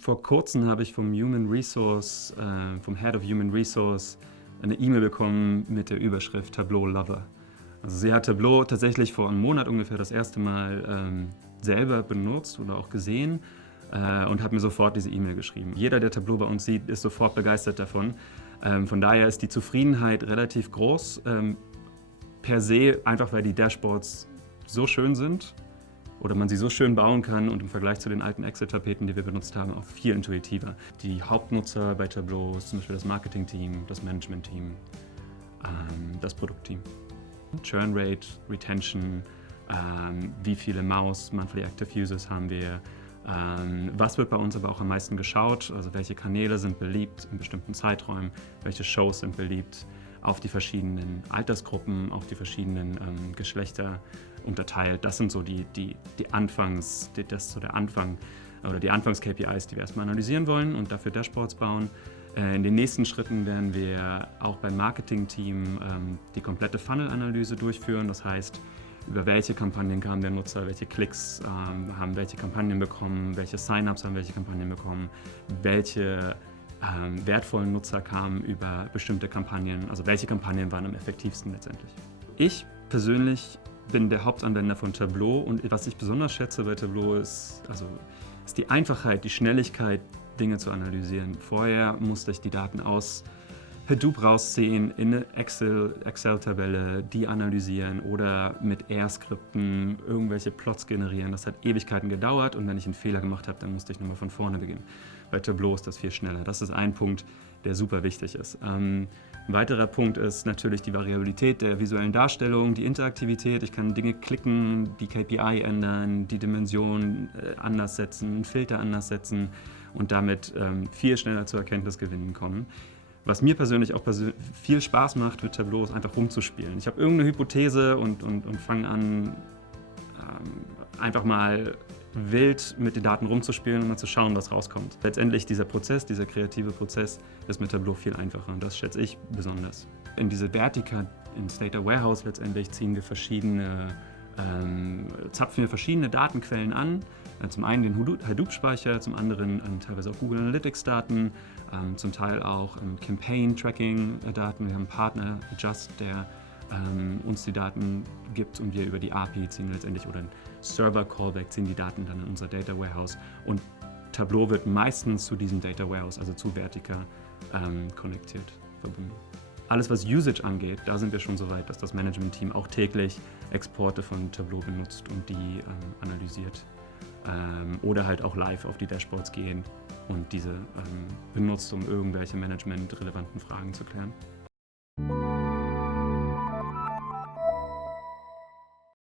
Vor kurzem habe ich vom vom Head of Human Resource eine E-Mail bekommen mit der Überschrift Tableau Lover. Also sie hat Tableau tatsächlich vor einem Monat ungefähr das erste Mal selber benutzt oder auch gesehen und hat mir sofort diese E-Mail geschrieben. Jeder, der Tableau bei uns sieht, ist sofort begeistert davon. Von daher ist die Zufriedenheit relativ groß. Per se, einfach weil die Dashboards so schön sind oder man sie so schön bauen kann und im Vergleich zu den alten Excel-Tapeten, die wir benutzt haben, auch viel intuitiver. Die Hauptnutzer bei Tableau ist zum Beispiel das Marketing-Team, das Management-Team, das Produktteam. Churn Rate, Retention, wie viele Monthly Active Users haben wir, was wird bei uns aber auch am meisten geschaut, also welche Kanäle sind beliebt in bestimmten Zeiträumen, welche Shows sind beliebt, auf die verschiedenen Altersgruppen, auf die verschiedenen Geschlechter unterteilt. Das sind so der Anfang oder die Anfangs-KPIs, die wir erstmal analysieren wollen und dafür Dashboards bauen. In den nächsten Schritten werden wir auch beim Marketing-Team die komplette Funnel-Analyse durchführen. Das heißt, über welche Kampagnen kam der Nutzer, welche Klicks haben welche Kampagnen bekommen, welche Sign-ups haben welche Kampagnen bekommen, welche wertvollen Nutzer kamen über bestimmte Kampagnen, also welche Kampagnen waren am effektivsten letztendlich. Ich persönlich bin der Hauptanwender von Tableau und was ich besonders schätze bei Tableau ist die Einfachheit, die Schnelligkeit, Dinge zu analysieren. Vorher musste ich die Daten aus Hadoop rausziehen, in eine Excel-Tabelle, die analysieren oder mit R-Skripten irgendwelche Plots generieren. Das hat Ewigkeiten gedauert und wenn ich einen Fehler gemacht habe, dann musste ich nochmal von vorne beginnen. Bei Tableau ist das viel schneller. Das ist ein Punkt, der super wichtig ist. Ein weiterer Punkt ist natürlich die Variabilität der visuellen Darstellung, die Interaktivität. Ich kann Dinge klicken, die KPI ändern, die Dimension anders setzen, einen Filter anders setzen und damit viel schneller zu Erkenntnisgewinnen kommen. Was mir persönlich auch viel Spaß macht mit Tableau, ist einfach rumzuspielen. Ich habe irgendeine Hypothese und fange an, einfach mal wild mit den Daten rumzuspielen und mal zu schauen, was rauskommt. Letztendlich dieser kreative Prozess, ist mit Tableau viel einfacher und das schätze ich besonders. In diese Vertica, ins Data Warehouse letztendlich zapfen wir verschiedene Datenquellen an. Zum einen den Hadoop-Speicher, zum anderen teilweise auch Google Analytics-Daten, zum Teil auch Campaign-Tracking-Daten. Wir haben einen Partner, Just, der uns die Daten gibt und wir über die API ziehen letztendlich oder ein Server-Callback ziehen die Daten dann in unser Data Warehouse. Und Tableau wird meistens zu diesem Data Warehouse, also zu Vertica, connectiert, verbunden. Alles, was Usage angeht, da sind wir schon so weit, dass das Management-Team auch täglich Exporte von Tableau benutzt und die analysiert. Oder halt auch live auf die Dashboards gehen und diese benutzt, um irgendwelche managementrelevanten Fragen zu klären.